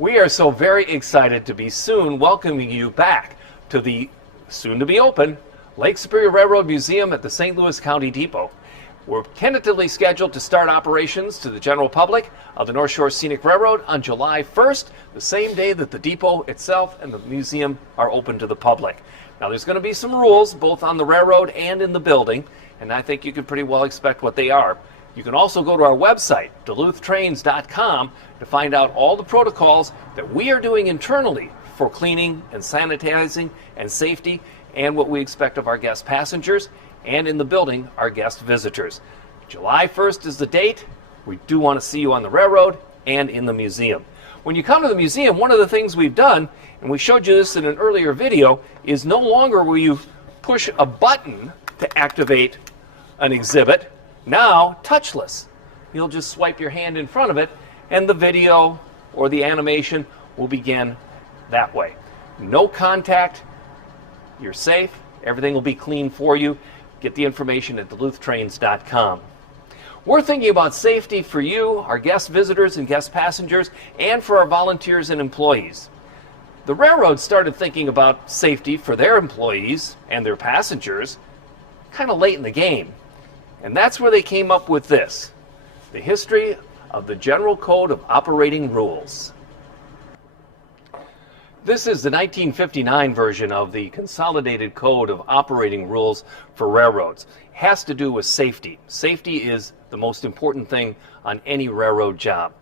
We are so very excited to be soon welcoming you back to the soon-to-be-open Lake Superior Railroad Museum at the St. Louis County Depot. We're tentatively scheduled to start operations to the general public of the North Shore Scenic Railroad on July 1st, the same day that the depot itself and the museum are open to the public. Now there's going to be some rules both on the railroad and in the building, and I think you can pretty well expect what they are. You can also go to our website, duluthtrains.com, to find out all the protocols that we are doing internally for cleaning and sanitizing and safety, and what we expect of our guest passengers, and in the building, our guest visitors. July 1st is the date. We do want to see you on the railroad and in the museum. When you come to the museum, one of the things we've done, and we showed you this in an earlier video, is no longer will you push a button to activate an exhibit. Now, touchless. You'll just swipe your hand in front of it, and the video or the animation will begin that way. No contact. You're safe. Everything will be clean for you. Get the information at duluthtrains.com. We're thinking about safety for you, our guest visitors and guest passengers, and for our volunteers and employees. The railroad started thinking about safety for their employees and their passengers kind of late in the game. And that's where they came up with this, the history of the General Code of Operating Rules. This is the 1959 version of the Consolidated Code of Operating Rules for Railroads. It has to do with safety. Safety is the most important thing on any railroad job.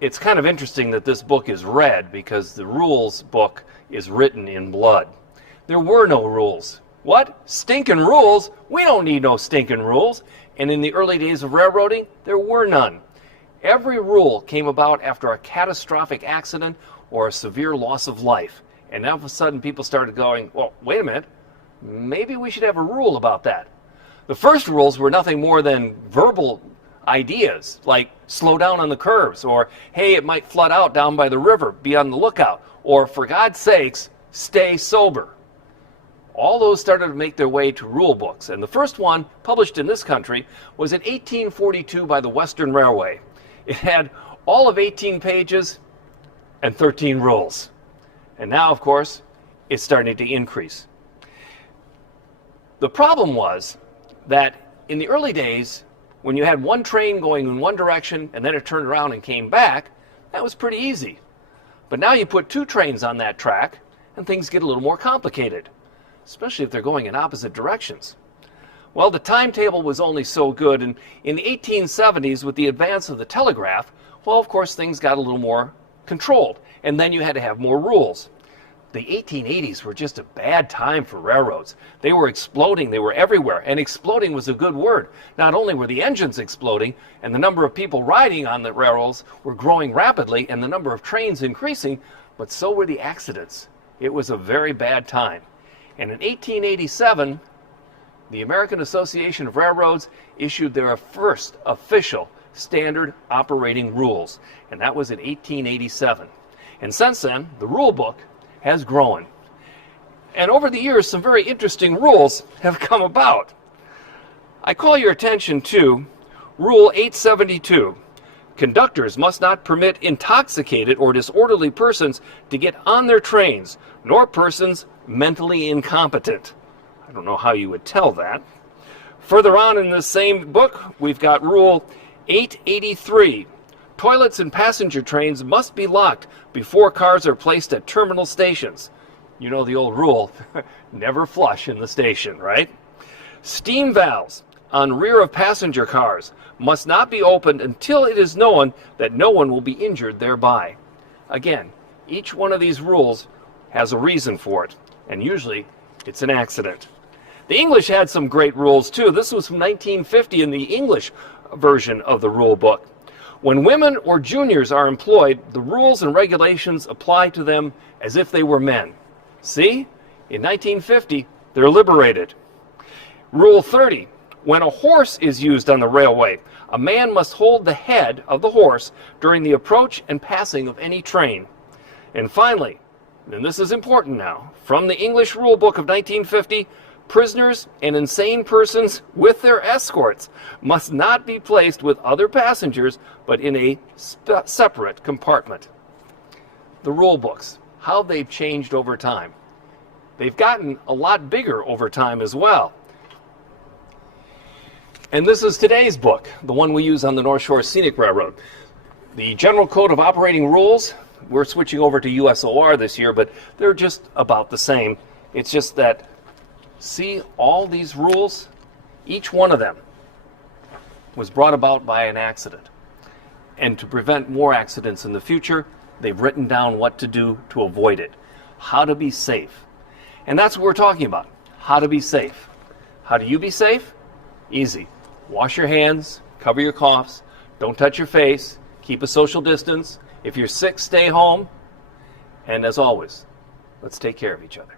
It's kind of interesting that this book is red because the rules book is written in blood. There were no rules. What? Stinking rules? We don't need no stinking rules. And in the early days of railroading, there were none. Every rule came about after a catastrophic accident or a severe loss of life. And all of a sudden people started going, well, wait a minute, maybe we should have a rule about that. The first rules were nothing more than verbal ideas, like slow down on the curves, or hey, it might flood out down by the river, be on the lookout, or for God's sakes, stay sober. All those started to make their way to rule books, and the first one published in this country was in 1842 by the Western Railway. It had all of 18 pages and 13 rules. And now, of course, it's starting to increase. The problem was that in the early days, when you had one train going in one direction and then it turned around and came back, that was pretty easy. But now you put two trains on that track and things get a little more complicated, especially if they're going in opposite directions. Well, the timetable was only so good, and in the 1870s, with the advance of the telegraph, well, of course, things got a little more controlled, and then you had to have more rules. The 1880s were just a bad time for railroads. They were exploding, they were everywhere, and exploding was a good word. Not only were the engines exploding, and the number of people riding on the railroads were growing rapidly, and the number of trains increasing, but so were the accidents. It was a very bad time. And in 1887, the American Association of Railroads issued their first official standard operating rules, and that was in 1887. And since then, the rule book has grown. And over the years, some very interesting rules have come about. I call your attention to Rule 872. Conductors must not permit intoxicated or disorderly persons to get on their trains, nor persons mentally incompetent. I don't know how you would tell that. Further on in this same book, we've got Rule 883. Toilets in passenger trains must be locked before cars are placed at terminal stations. You know the old rule, never flush in the station, right? Steam valves on rear of passenger cars must not be opened until it is known that no one will be injured thereby. Again, each one of these rules has a reason for it, and usually it's an accident. The English had some great rules too. This was from 1950 in the English version of the rule book. When women or juniors are employed, the rules and regulations apply to them as if they were men. See? In 1950, they're liberated. Rule 30. When a horse is used on the railway, a man must hold the head of the horse during the approach and passing of any train. And finally, and this is important now, from the English Rule Book of 1950, prisoners and insane persons with their escorts must not be placed with other passengers, but in a separate compartment. the rule books, how they've changed over time. They've gotten a lot bigger over time as well. And this is today's book, the one we use on the North Shore Scenic Railroad. The General Code of Operating Rules, we're switching over to USOR this year, but they're just about the same. It's just that, see all these rules? Each one of them was brought about by an accident. And to prevent more accidents in the future, they've written down what to do to avoid it. How to be safe. And that's what we're talking about. How to be safe. How do you be safe? Easy. Wash your hands, cover your coughs, don't touch your face, keep a social distance. If you're sick, stay home. And as always, let's take care of each other.